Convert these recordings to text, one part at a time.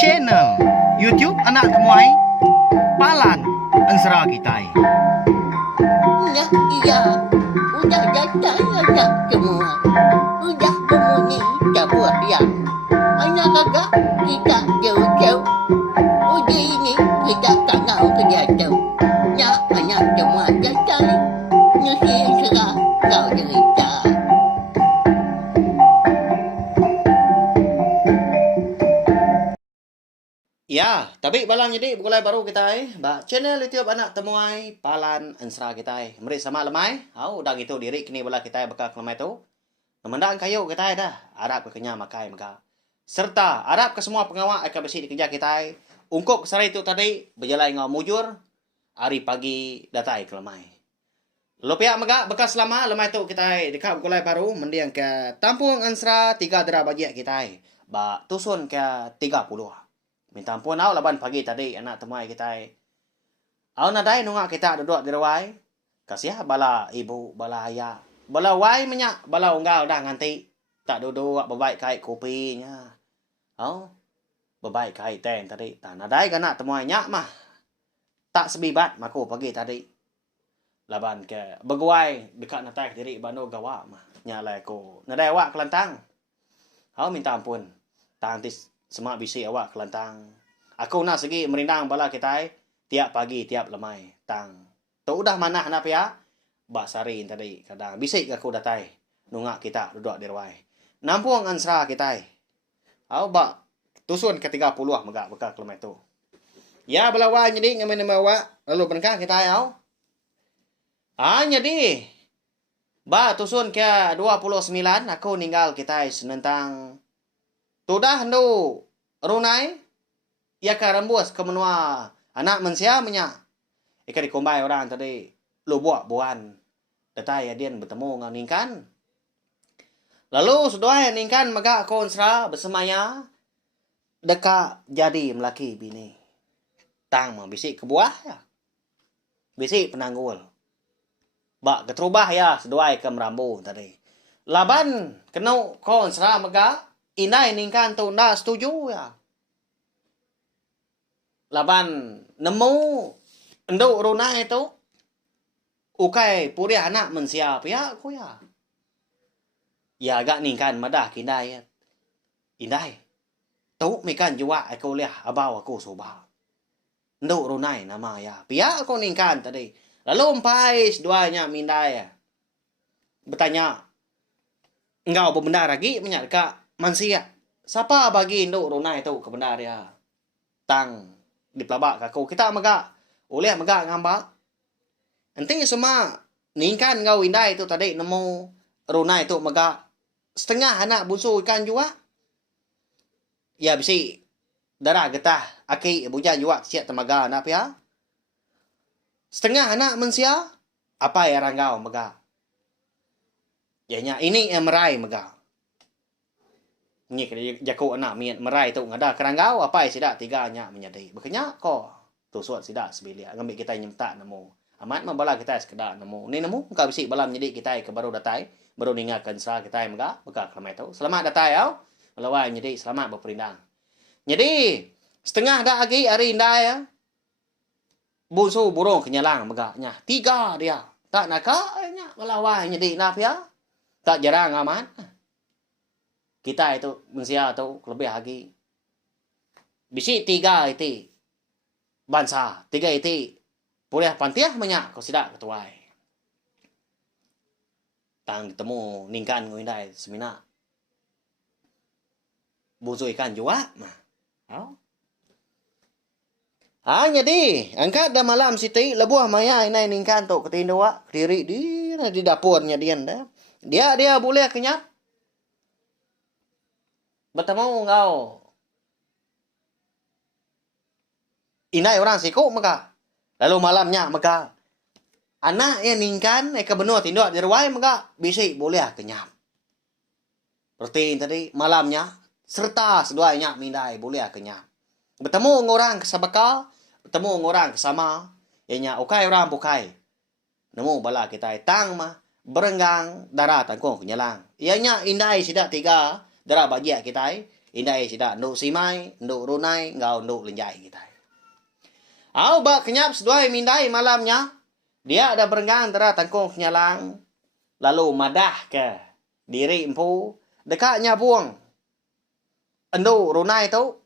channel YouTube anak temuai Palan Ansra Kitai. Nah, iya, udah datang anak semua. Udah kemudian sebuah yang anak agak kita jauh-jauh. Udah ini kita tak tahu kerja jauh. Nah, anak semua datang. Nasi serah kau cerita. Ya, tapi balang jadi bukulai baru kita ba channel YouTube anak temuai Palan Ansra kita Meri sama lemai. Udah gitu diri kini bala kita bakal lemai tu. Nemandang kayu kita dah. Arab ke kenya makai maka. Serta Arab ke semua pengawal akan besi dikerja kita. Ungkop kesara itu tadi berjalan ngau mujur. Hari pagi datai ke lemai. Lopia maga bekas lama lemai tu kita dekat bukulai baru mendiang ke Tampung Ansra 3 dera bagi kita. Ba tusun ke 30. Minta ampun au laban pagi tadi anak temai kita. Au nadai nunga kita duduk di rawai. Kasih bala ibu, bala ayah. Bala wai menyak, bala unggal dah nganti. Tak duduk bebaik kait kopinya. Au bebaik kait ten tadi. Tak nadai kana temai nyak mah. Tak sebibat maku pagi tadi. Laban ke beguai dekat natai diri bano gawa mah. Nyalai ko. Nadai awak kelantang. Au minta ampun. Tantis semak bisi awak kelantang. Aku nak segi merindang bala kita tiap pagi tiap lemai tang. Tu udah mana nak ya? Bak sarin tadi kadang bisik aku datai. Nungak kita duduk di rawai. Nampung Ansra kita. Au bak tusun ke 30 megak bekak lemai tu. Ya bala wai jadi ngamen awak lalu benkah kita au. Jadi ba tusun ke 29 aku ninggal kita senentang tudah hendu runai ya ka rembus ke menua anak mensia menya ika dikombai orang tadi lu buat buan datai adian bertemu dengan ningkan lalu sudah ningkan maga konsra bersemaya deka jadi melaki bini tang mah bisik kebuah ya bisik penanggul bak ketrubah ya seduai ke merambu tadi laban kena konsra maga inai ningkan tu nda setuju ya. Laban nemu enduk runai tu ukai puri anak mensiap ya aku ya. Ya agak ningkan madah kindai. Indai. Tu mikan jua aku liah abau aku soba. Enduk runai nama ya. Pia aku ningkan tadi. Lalu empai seduanya mindai ya. Bertanya. Engkau berbenda lagi menyadka mansia. Siapa bagi induk runai tu ke benda dia? Tang di pelabak aku. Kita maga. Oleh maga ngambak. Nanti semua ningkan ngau indai tu tadi nemu runai tu maga. Setengah anak bunsu ikan juga. Ya bisi darah getah. Aki bujan juga siap temaga anak ya. Setengah anak mensia. Apa ya ranggau maga. Yanya ini yang merai maga. Ni jaku anak miat merai tu ngada keranggau apa sida tiga nya menyadai. Bekenya ko tu suat sida sebilia ngambil kita nyemta nemu. Amat membala kita sekedar nemu. Ni nemu ka bisi balam nyedi kita ke baru datai, baru ningakan sa kita maga beka kelamai tu. Selamat datai au. Melawai nyedi selamat berperindang. Jadi setengah dah lagi hari indai ya. Bunsu burung kenyalang megaknya. Tiga dia. Tak nak nya melawai nyedi nap ya. Tak jarang aman. Kita itu manusia tu lebih lagi. Bisi tiga itu bangsa, tiga itu boleh pantiah banyak kau sidak ketuai. Tang ketemu ningkan ngundai semina. Buzu ikan juga mah. Jadi angkat dah malam siti lebuah maya inai ningkan tu ketindua diri di dapurnya dia dah. Dia boleh kenyap. Bertemu engkau. Inai orang siku maka. Lalu malamnya maka. Anak yang ningkan ke benua tinduk di ruai maka bisik boleh kenyap. Seperti tadi malamnya serta seduanya mindai boleh kenyap. Bertemu orang kesabaka, bertemu orang kesama, ianya ukai orang bukai. Nemu bala kita tang mah berenggang darah tangkung kenyalang. Ianya indai sidak tiga darah bagi kita Indai sida nduk simai, nduk runai, ngau nduk lenjai kita. Au ba kenyap seduai mindai malamnya. Dia ada berenggang antara tangkung kenyalang. Lalu madah ke diri empu. Dekatnya buang. Nduk runai tu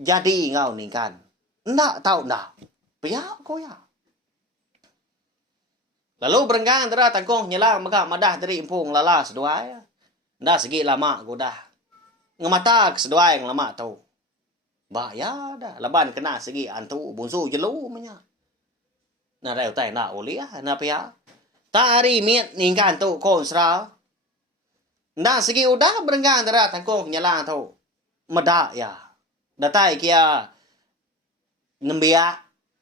jadi ngau ningkan. Ndak tahu ndak. Piak ko ya. Lalu berenggang antara tangkung kenyalang maka madah diri empu ngelala seduai. Ndak segi lama ko dah. Ngemata keseduai yang lama tu. Ba ya dah. Laban kena segi antu bunsu jelu menya. Na reu tai na olia na pia. Tari miet ningkan tu kon sra. Ndak segi udah berenggang antara tangkung kenyalang tu. Medak ya. Datai kia nembia.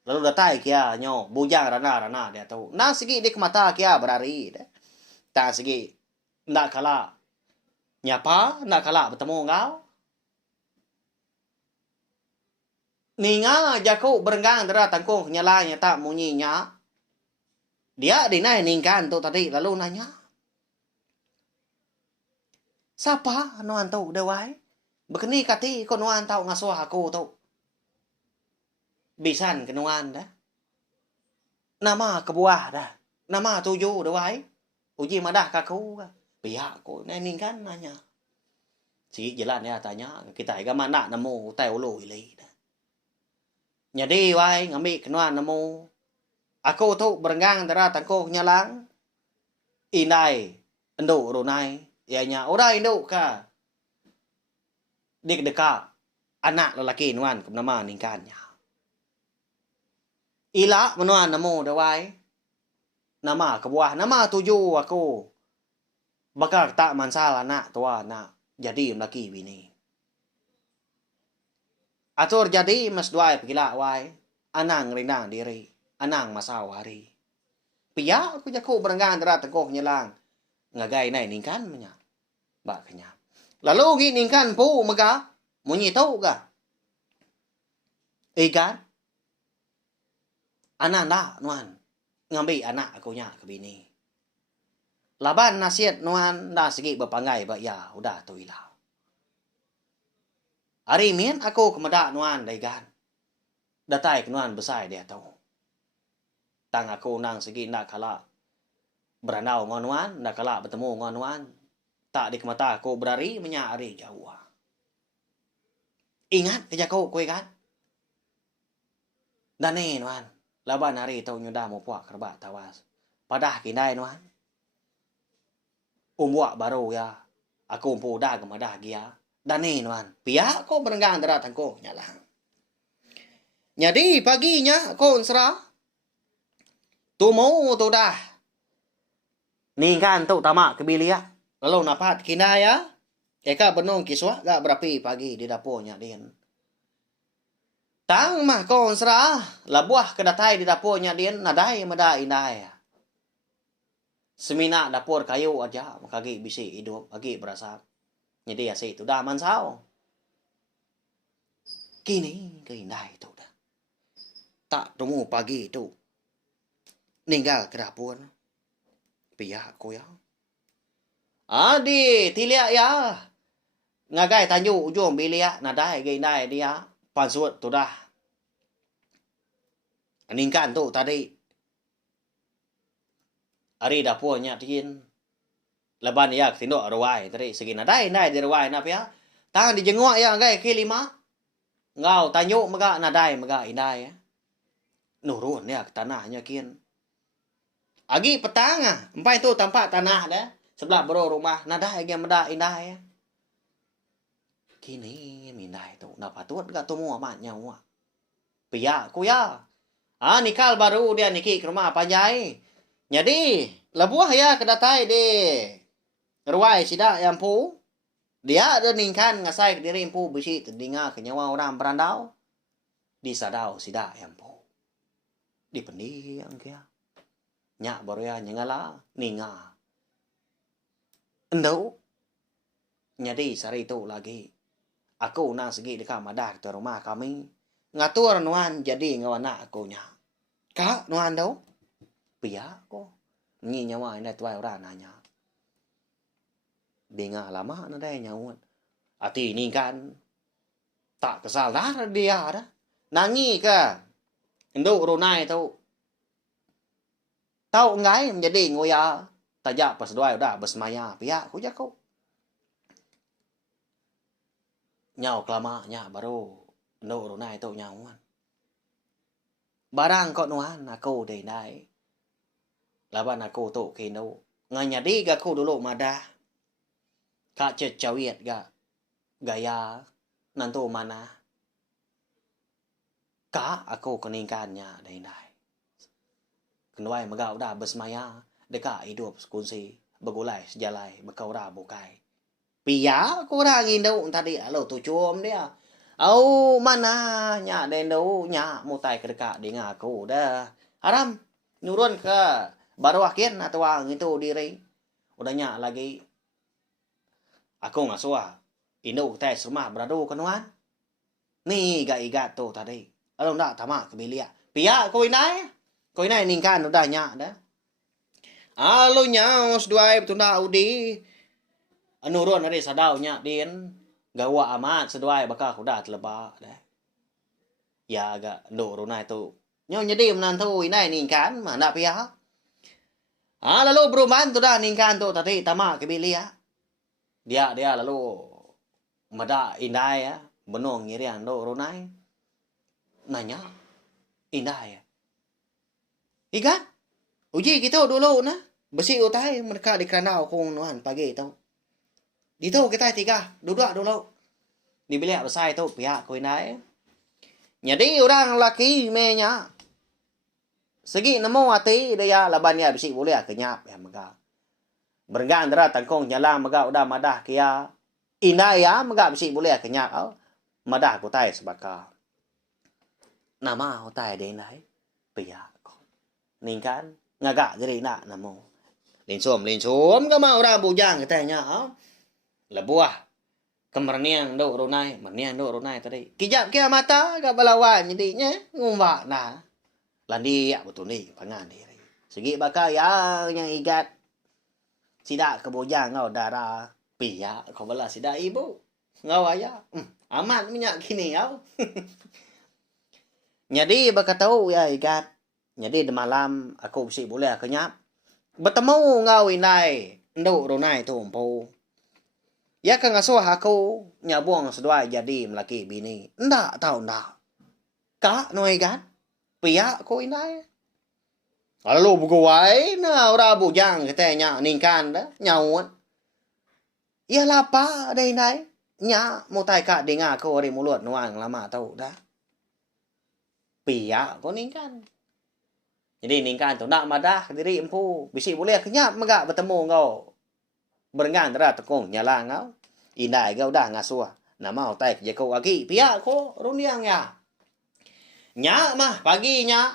Lalu datai kia nyo bujang rana dia tu. Ndak segi di kemata kia berari. Tak segi ndak kalah nyapa nak kalak bertemu kau. Ninga jaku berenggang antara tangkung kenyalanya tak munyinya. Dia dinai ningkan tu tadi lalu nanya. Siapa nuan tu dewai? Bekeni kati ko nuan tau ngasuh aku tu. Bisan ke nuan dah. Nama kebuah dah. Nama tuju dewai. Uji madah kaku kah. Pihak ko ningkan nanya. Si jalan ya tanya kita ga mana nemu tai ulu ilai. Jadi wai ngambil kenuan nemu. Aku tu berenggang antara tangkung kenyalang. Indai nduk runai ianya orai nduk ka. Dik deka anak lelaki nuan ke nama ningkannya. Ila menuan nemu dewai. Nama kebuah nama tuju aku. Bakal tak mansal anak tua nak jadi laki bini. Atur jadi mas duai pegila wai. Anang rinang diri. Anang masau hari. Pia aku jaku berenggang antara tangkung kenyalang. Ngagai nai ningkan menya. Bak kenyap. Lalu gi ningkan pu mega. Munyi tau ga. Ikan. Anak dah nuan. Ngambil anak aku nya ke bini. Laban nasihat nuan dah segi berpangai ba ya udah tu ilau. Hari min aku kemedak nuan daigan. Datai ke nuan besar dia tahu. Tang aku nang segi nak kala beranau ngon nuan, nak kala bertemu ngon nuan. Tak di kemata aku berari menyari jauh. Ingat kerja kau kue kan? Dan ni nuan, laban hari tahu nyudah mau puak kerbat tawas. Padah kindai nuan. Umbuak baru ya. Aku umpu dah kemadah dia. Dan ni nuan. Pihak ko berenggang antara tangkung nyalang. Jadi paginya ko serah. Tu mau tu dah. Ningkan tu tamak ke bilia. Lalu napat kina ya. Eka benung kiswah gak berapi pagi di dapurnya din. Tang mah ko serah. Labuah kedatai di dapurnya din. Nadai mada indai ya. Semina dapur kayu aja, kaki bisi hidup, kaki berasa. Jadi asik tu dah mansau. Kini keindai tu dah. Tak temu pagi tu. Ninggal ke dapur. Pihak aku ya. Adi, tiliak ya. Ngagai tanju ujung bilia, nadai keindai dia. Pansut tu dah. Ningkan tu tadi. Ari dapurnya tin. Laban ya tindok ruai tadi segi nadai di ruai na pia. Tang di jenguk ya ngai ke lima. Ngau tanjuk mega nadai mega indai ya. Nurun ya ke tanahnya kin. Agi petang ah, empai tu tampak tanah dah. Sebelah bro rumah nadai ge meda indai ya. Kini mindai tu napa tuat ga temu amatnya wa. Pia ku ya. Ah nikal baru dia niki ke rumah panjai. Jadi, lebuah ya kedatai de. Ruai sida yang pu. Dia ada ningkan ngasai ke diri empu bisi terdinga ke nyawa orang berandau. Di sadau sida yang pu. Di pendiang kia. Nyak baru ya nyengala ninga. Endau. Jadi sari itu lagi. Aku nang segi dekat madak ke rumah kami. Ngatur nuan jadi ngawana aku nya. Kak nuan dau. Pia ko. Nyi nyawa ini tuai orang nanya. Dengar lama na dai nyawut. Ati ni kan Tak kesal dah dia dah. Nangi ke? Induk runai tu. Tahu ngai menjadi ngoya. Tajak pas doai udah bersemaya. Pihak ku jaku. Nyau kelamanya baru. Induk runai tu nyauan. Barang kau nuan aku day nai. Laban aku tu kino. Nganya di aku dulu madah. Kak cecawiat ga. Gaya. Nantu mana. Ka aku keningkannya day nai. Kenuai megau dah bersemaya. Dekat hidup sekunsi. Begulai sejalai. Bekau dah bukai. Pia aku dah ngindau tadi. Alo tu cuam dia. Au mana nya dendau nya mutai ke dekat dengan aku dah. Haram. Nurun ke. Baru akhir atau ang itu diri. Udah nya lagi. Aku ngasuah. Induk tes rumah beradu kenuan. Ni igat-igat tu tadi. Alo ndak tamak kebilia. Pia kau inai. Kau inai ningkan udah nya dah. Alo nya seduai betunda udi. Nurun dari sadau nya din. Gawa amat seduai bakal udah terlebak dah. Ya agak nduk runai tu. Nyo nyedi menantu inai ningkan mana pia. Lalu berumahan tu dah ningkan tu tadi tamak kebilia. Dia lalu mada indai ya. Benong ngirian do runai. Nanya. Indai ya. Ikan. Uji kita dulu na. Besi utai mereka di kandau kong nuan pagi tu. Di tu kita tiga. Duduk dulu. Di bilik besar tu pihak ku indai. Jadi orang laki menya. Segi nemu hati dia laban dia besi boleh kenyap ya mega. Berenggan dera tangkong nyala mega udah madah kia. Indai ya mega besi boleh kenyap au. Madah ku tai sebaka. Nama utai de nai. Pihak ko. Ningkan ngagak jadi nak nemu. Linsum ke mau orang bujang katanya au. Lebuah. Kemerniang do runai, merniang do runai tadi. Kijap kia mata gak balawan jadinya ngumbak nah. Landi ya betul ni pangan diri. Segi bakal yang igat. Sidak kebujang ngau darah. Pihak kau bala sidak ibu. Ngau ayah. Amat minyak kini kau. Jadi bakal tahu ya igat. Jadi di malam aku besi boleh kenyap. Bertemu ngau inai. Nduk runai tu umpu. Ya kan ngasuh aku nyabuang sedua jadi melaki bini. Ndak tahu ndak. Kak no igat. Pihak ko inai. Lalu bukuai na ora bujang katanya ningkan dah nyawut. Ya lapa ada inai. Nya mutai kak dengar ko ri mulut nuang lama tahu dah. Pihak ko ningkan. Jadi ningkan tu nak madah diri empu. Bisi boleh kenyap megak bertemu kau. Berenggan dera tekong nyala ngau. Inai kau dah ngasuh. Nama utai kerja kau lagi. Pihak ko runiang ya. Nya mah paginya.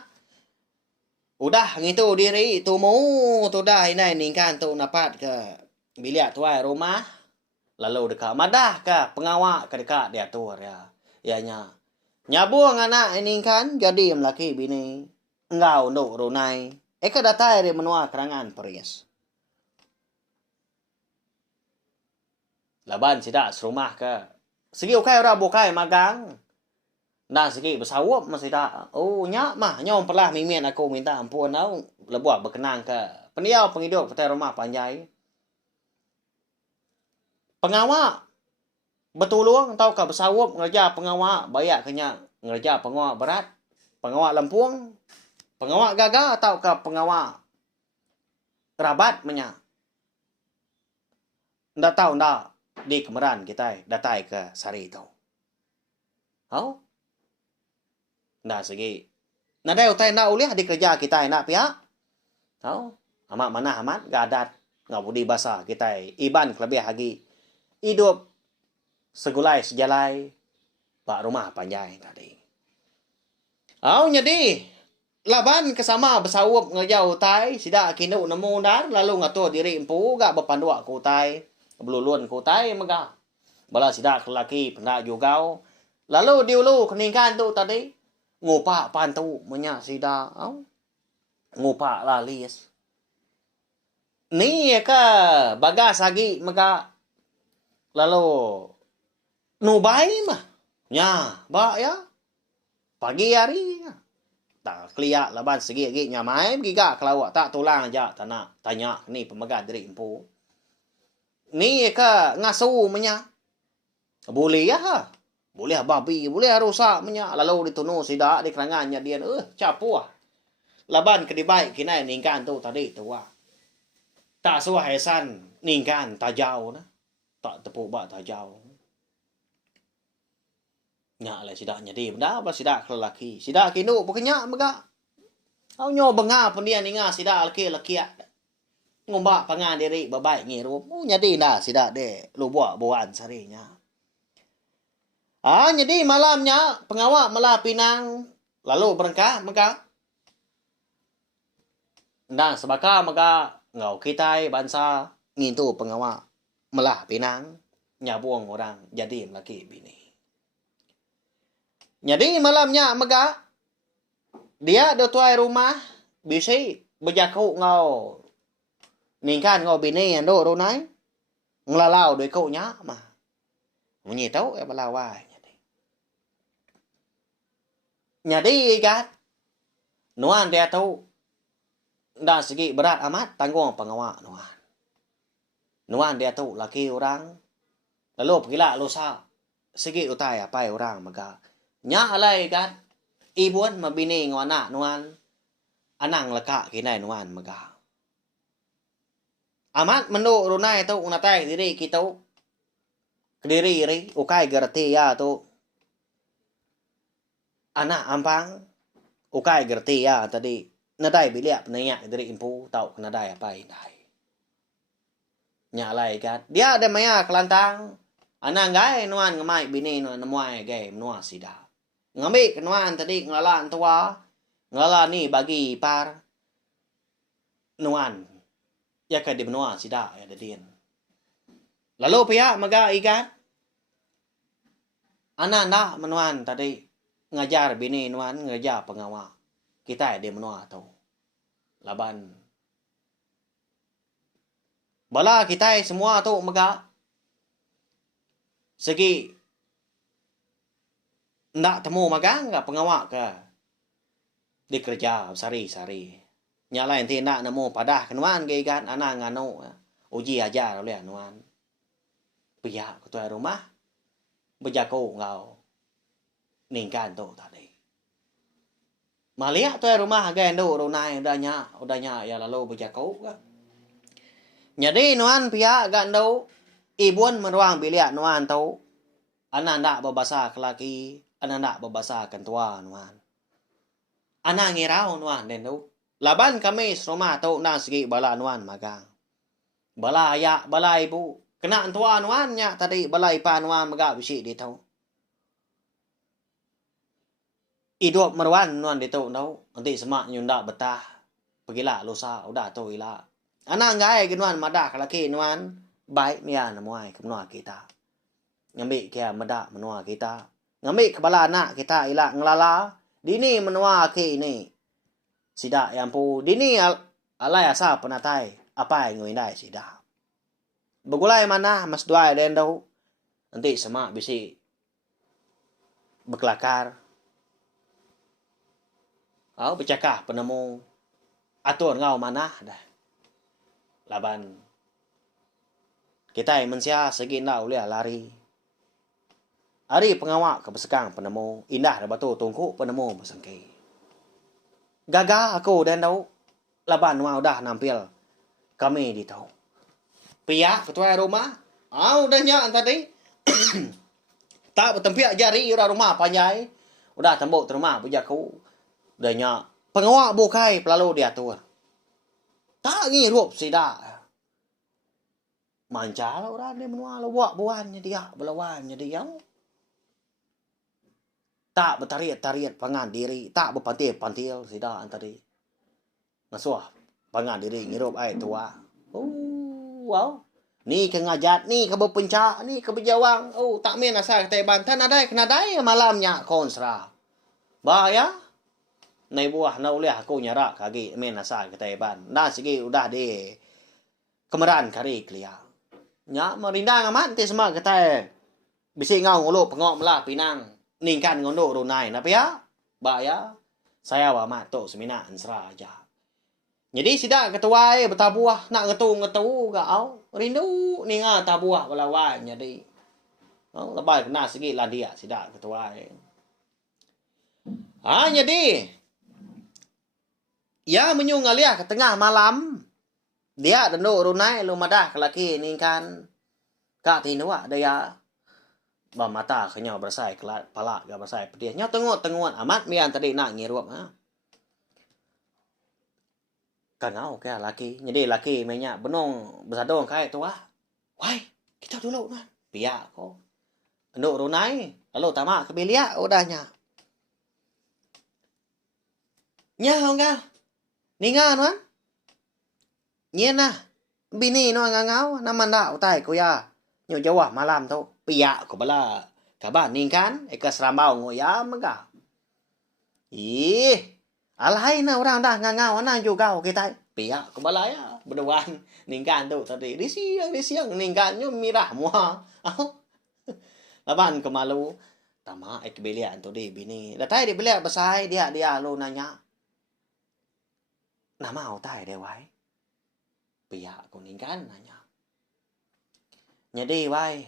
Udah ngitu diri tumu tu dah inai ningkan tu napat ke bilik tuai rumah. Lalu dekat madah ke pengawak ke dekat dia tu ya. Ya nya. Nyabuang anak ningkan jadi melaki bini. Engau nduk runai. Eka datai dia menua kerangan peris. Laban sidak serumah ke. Segi ukai ora bukai magang. Nah segi bersawap masih tak. Oh nyak mah nyom pelah mimin aku minta ampun au lebuah berkenang ke. Peniau penghidup petai rumah panjai. Pengawak betulung tau ka bersawap ngerja pengawak bayak kenyak ngerja pengawak berat. Pengawak Lampung. Pengawak gagal tau ka pengawak kerabat menyak. Ndak tahu ndak di kemeran kita datai ke sari tu. Au? Ndak segi. Nadai utai nak uliah di kerja kita nak pihak. Au? Amat mana amat gadat ngau budi bahasa kita iban kelebih lagi. Hidup segulai sejalai pak rumah panjai tadi. Au jadi laban kesama bersawap ngejau utai sidak kinu nemu dan lalu ngatur diri empu gak berpanduak ku utai. Belulun ku tai megah. Bala sidak lelaki pendak jugau. Lalu diulu keningkan tu tadi. Ngupak pantu menyak sidak. Ngupak lalis. Ni ke bagas lagi megah. Lalu nubai mah. Nya, ba ya. Pagi hari. Tak keliak laban segi lagi nya mai giga kelawak tak tulang aja tak nak tanya ni pemegang diri empu. Ni ke ngasu menya. Boleh ya ha. Boleh babi, boleh rusak menya. Lalu ditunu sida di kerangannya dia capu ah. Laban kedibai kinai ningkan tu tadi tu ah. Tak suah hesan ningkan tajau na. Tak tepuk bak tajau. Nya lah sida nya di benda apa sida lelaki. Sida kinu pokoknya mega. Au nyo benga pun dia ninga sida laki-laki. Ngomba pangan diri babai ngiru. Nya di dah sida de lu buat buan sarinya. Jadi malamnya pengawak melah pinang lalu berengkah mega. Ndang sebaka mega ngau kitai bansa ngintu pengawak melah pinang nyabuang orang jadi laki bini. Jadi malamnya mega dia do tuai rumah bisi berjaku ngau ningkan ngau bini ando runai nglalau doi kau nya mah. Munyi tau balawai jadi. Jadi gat nuan dia tahu dah segi berat amat tanggung pengawak nuan. Nuan dia tahu laki orang lalu pergilah lusa segi utai apa orang mega. Nya alai kan ibuan mabini ng anak nuan anang laka kinai nuan mega. Amat mendo runai tu unatai diri kita kediri ri ukai gerti ya tu anak ampang ukai gerti ya tadi nadai biliap nanya diri impu tau nadai apa indai. Nya alai kan dia ada maya kelantang anang gai nuan ngamai bini nuan namuai gai nuan sida. Ngambil kenuan tadi ngalalan tua. Ngalalan ni bagi par. Nuan. Ya ke di benua sida ya dadin. Lalu pihak mega ikan. Anak nak menuan tadi. Ngajar bini nuan ngajar pengawak. Kita di benua tu. Laban. Bala kita semua tu mega. Segi ndak temu magang enggak pengawak ke di kerja sari-sari nyala enti nak nemu padah kenuan ge kan anak nganu uji ajar oleh anuan pihak ketua rumah berjaku ngau ningkan tu tadi malia tuai rumah ge ndo runai udahnya ya lalu berjaku kan jadi nuan pihak gando ibuan meruang biliak nuan tu anak ndak berbahasa kelaki anak nak berbahasa kentua nuan. Anak ngirau nuan den tu. Laban kami rumah tu nak segi bala nuan magang. Bala ayak, bala ibu. Kena tua nuan nya tadi bala ipa nuan maga bisi di tu. Hidup meruan nuan di tu tau. Nanti semak nyunda betah. Pergilah lusa udah tu ila. Anak ngai ke nuan madak laki nuan baik nia namuai ke menua kita. Ngambil kia medak menua kita. Ngambil kepala anak kita ilah ngelala. Dini menua ke ini. Sida yang pu. Dini alai asa penatai. Apa yang ngindai sida. Begulai mana mas duai den dau. Nanti semak bisi. Berkelakar. Au bercakap penemu. Atur ngau mana dah. Laban. Kita mensia segi nak ulia lari. Hari pengawak ke besekang penemu. Indah dah batu tungku penemu bersengki. Gagal aku dan tahu. Laban mau dah nampil. Kami di tahu. Pihak ketua rumah. Udah nyak tadi. Tak bertempiak jari ura rumah panjai. Udah tembok rumah bujaku. Udah nyak. Pengawak bukai pelalu diatur. Tak ngirup sida. Mancal orang dia menua lawak buannya dia. Belawannya dia. Tak bertariat-tariat pangan diri. Tak berpantil-pantil sida tadi. Ngasuh pangan diri ngirup air tua. Wow. Ni ke ngajat, ni ke berpencak, ni ke berjawang. Tak main asal kata bantan nadai kena dai malamnya konsra. Bahaya. Nai buah na ulih aku nyarak kagi main asal kata ban. Nah segi udah di kemeran kari kelia. Nya merindang amat ti semua kata bisi ngau ngulu pengok melah pinang. ningkan ngondo runai na pia ba ya saya wa ma to semina ansra aja jadi sida ketua betabuah nak ngetu ga au rindu ninga tabuah balawa jadi lebai kena segi lah dia sida ketua jadi ya menyu ngalia ke tengah malam dia dendo runai lu madah kelaki ningkan ka tinua daya ba mata kenyau bersai kelat pala ga bersai pedih nya tengut amat mian tadi nak ngirup Kangau ke laki. Jadi laki mainnya benong bersadong kai tu Wai, kita dulu kan. Pia ko. Nduk runai. Lalu tamak ke bilia udahnya. Nya enggak. Ningan kan. Nhiên bini nó ngau naman da utai ko ya. Nyo Jawa malam tu. Pia ko bala. Kaban ningkan eka serambau ngoya mega. Ih, alhay na orang dah ngangau na juga kita pia kebalaya berduaan ningkan tu tadi di siang ningkan nyo mirah mua laban kemalu tama ek belian tu di bini datai di belia besai dia lu nanya nama utai de wai pia ko ningkan nanya nyedi wai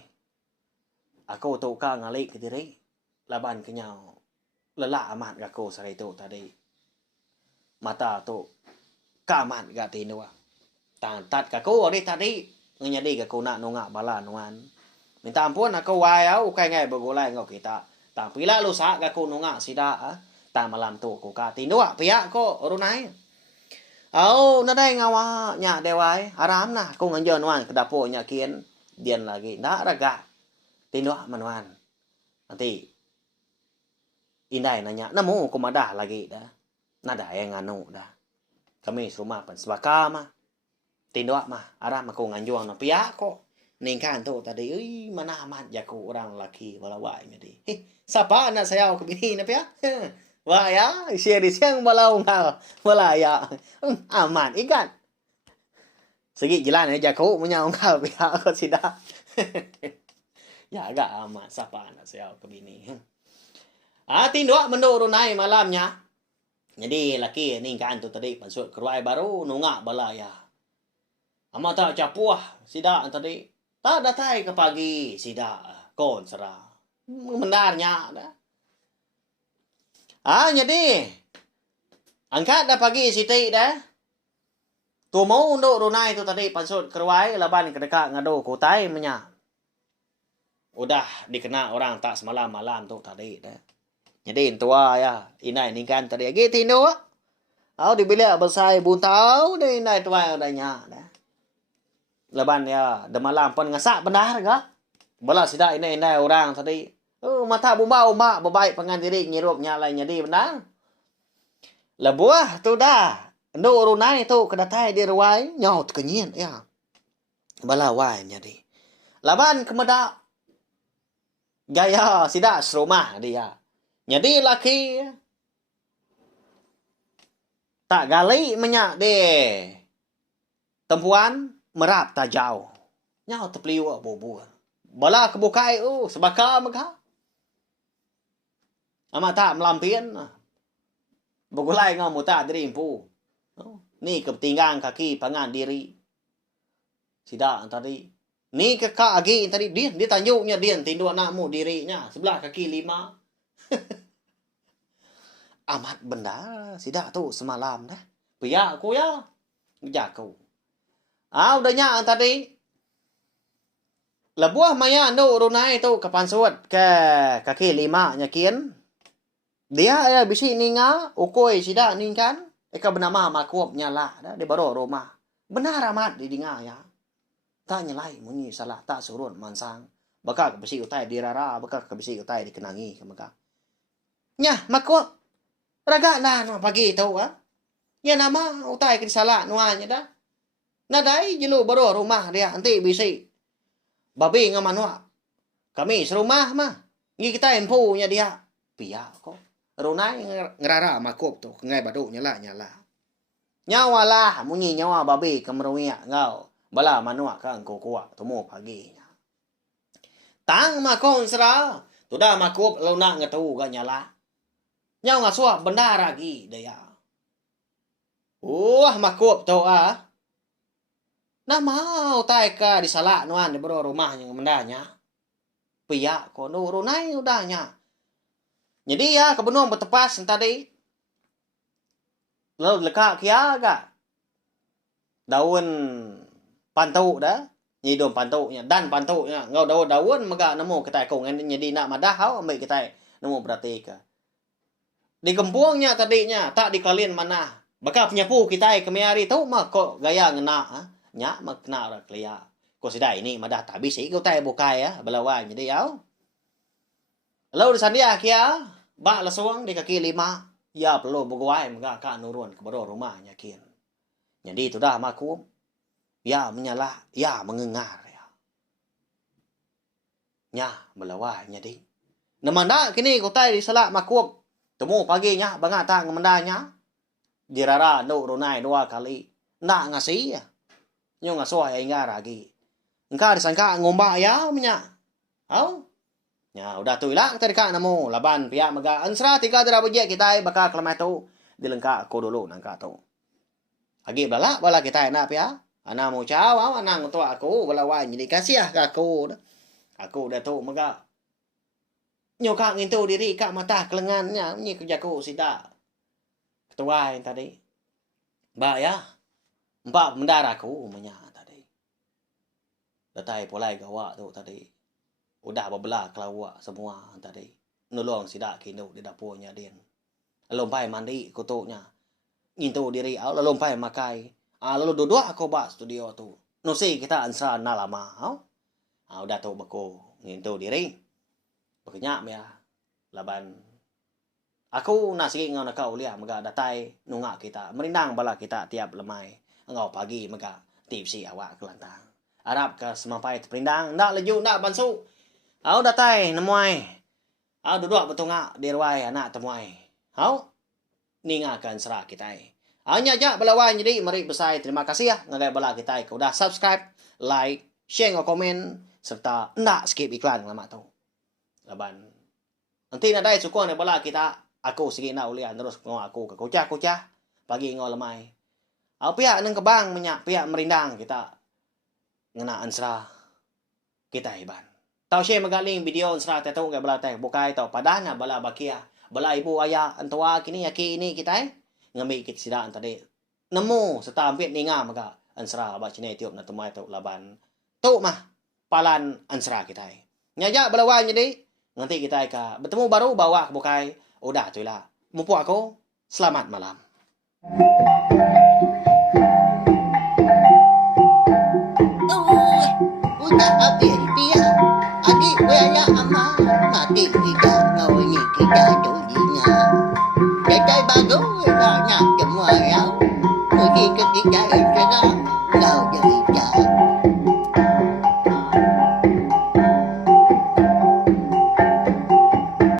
aku tu ka ngali ke diri laban kenyau lelak amat aku sari tu tadi mata tu kaman ga tinua tat kaku ori tadi nganyadi kaku nak nunga bala nuan minta ampun aku wai au kai ngai begolai ngau kita tapi la lu sa kaku nunga sida ta malam tu ku ka tinua pia ko runai au na dai ngawa nya dewai aram na ku nganjo nuan kedapo nya kien dian lagi ndak raga tinua manuan nanti indai nanya namu kumadah lagi dah nada yang anu dah kami rumah pan sebaka mah tindok mah aram aku nganjuang na pia ko ningkan tu tadi mana amat jaku orang laki balawai jadi siapa anak saya ke bini na pia wah ya share di siang balau ngau bala ya aman ikan segi jalan aja jaku punya ngau pia ko sida ya agak amat siapa anak saya ke bini tindok mendurunai malamnya. Jadi laki ningkan tu tadi pasut keruai baru nunga balaya. Ama tak capuah sida tadi. Tak datai ke pagi sida kon sera. Mendarnya dah. Jadi angkat dah pagi siti dah. Tu mau untuk runai tu tadi pasut keruai laban kedekat ngado kotai menya. Udah dikena orang tak semalam malam tu tadi dah. Jadi tua ya, inai ningkan tadi lagi tino. Au dibeli besai buntau deh inai tua adanya dah. Leban ya, de malam pun ngasak benar ga? Bala sida inai orang tadi. Mata bumbau mak bebaik pengan diri ngirup nyalai nyadi benar. Lebuah tu dah. Ndo runai tu kedatai di ruai nyaut kenyin ya. Bala wai nyadi. Laban kemeda gaya sida serumah dia. Jadi laki tak gali menyak deh. Tempuan merap tak jauh. Nyau terpeliu bobo. Bala kebukai sebaka maka. Ama tak melampian. Begulai ngau muta diri impu. Ni kepentingan kaki pangan diri. Sida tadi. Ni kekak agi tadi dia tanjuknya dia tindu anakmu dirinya sebelah kaki 5. Amat benda sida tu semalam dah. Pia aku ya. Jaku. Udahnya tadi. Lebuah maya ndo runai tu kapan suat ke kaki 5 nyakin. Dia ya bisi ninga ukoi sida ningkan. Eka bernama makup nyala dah di baru rumah. Benar amat didinga ya. Tak nyelai munyi salah tak surun mansang. Baka kebisi utai dirara, baka kebisi utai dikenangi kemaka. Nya makup raga na no pagi tahu ya nama utai ke salah nuanya dah nadai jelu baru rumah dia nanti bisi babi ngamanua kami serumah mah ngi kita empu nya dia pia kok runai ngerara makup tu ngai badu nyala nyawa lah munyi nyawa babi kemeruia ngau bala manua ka engko kuat temu pagi tang makon sera Tu dah makup lo nak ngatu ga nyala. Nyau ngasua benda lagi daya. Makup tu Nah mau tai ka di salak nuan di bro rumah yang mendanya. Pia ko no runai udahnya. Jadi ya kebenuang bertepas tadi. Lalu lekak kia agak. Daun pantuk dah. Nyi dom pantuknya dan pantuknya. Ngau daun mega nemu kita kong jadi nak madah hau ambil kita nemu berarti ka. Di kempungnya tadinya tak dikalian mana. Baka penyapu kita kemiari tu mah kok gaya ngena nya mak kena ra klia ko sidai ini madah tak bisi ko tai bukai belawan jadi yau lalu di sandia kia ba la suang di kaki 5 ya perlu bugawai mga ka nurun ke baro rumahnya kian jadi itu dah makum ya menyala ya mengengar ya nya belawan jadi namanda kini ko tai di salak makum temu paginya bangata ngamandanya dirara no runai 2 kali nak ngasih ya nyo nga soa ay nga ragi. Engka disangka ngomba ya menya. Au? Ya udah tu ilang terika namo laban pia maga ansra tika dara buje kita baka klamato dilengka ko dulu nangka to. Agi bala kita na pia. Ana mo chao ana ngoto aku bala wa jadi kasih ka aku. Aku dah tu maga. Nyo ka ngintu diri ka mata kelengannya ni kerja ko sida. Ketua tadi. Ba ya. Mbak mendaraku menya tadi. Datai polai gawa tu tadi. Udah bebelah kelawak semua tadi. Nolong sidak kinu di dapurnya din. Lompai mandi kutuknya. Ngintu diri lalu lompai makai. Lalu duduk aku bak studio tu. Nusi kita ansra na lama. Udah tu bako ngintu diri. Bekenyak ya. Laban aku nasi ngau nak kau lihat maga datai nungak kita. Merindang bala kita tiap lemai. Ngau pagi maka tipsi awak kelantang. Arab ke semampai terperindang. Nak leju, nak bansu. Au datai nemuai. Au duduk betungak di ruai anak temuai. Au ningakan serah kita. Au nyajak belawai jadi mari besai. Terima kasih ya. Ngagai bala kita. Kau dah subscribe, like, share ngau komen. Serta nak skip iklan lama tu. Laban. Nanti nadai sukun bala kita. Aku segi nak ulian terus ngau aku ke kucah-kucah. Pagi ngau lemai. Pihak nang kebang menyak pihak merindang kita ngena ansra kita iban. Tau share magaling video ansra tetu ke bala teh bukai tau padana bala bakia bala ibu ayah antua kini yaki ini kita ngami kit sidaan tadi nemu serta ampit ninga maga ansra ba cine tiup na tumai tau laban tu mah palan ansra kita nyajak bala wan jadi nanti kita ka bertemu baru bawa ke bukai udah tu lah mupu aku selamat malam. Udah habis pia. Adik waya ama mati kita ngau ni kita jodinya. Dekai baru banyak semua yang. Pergi ke kita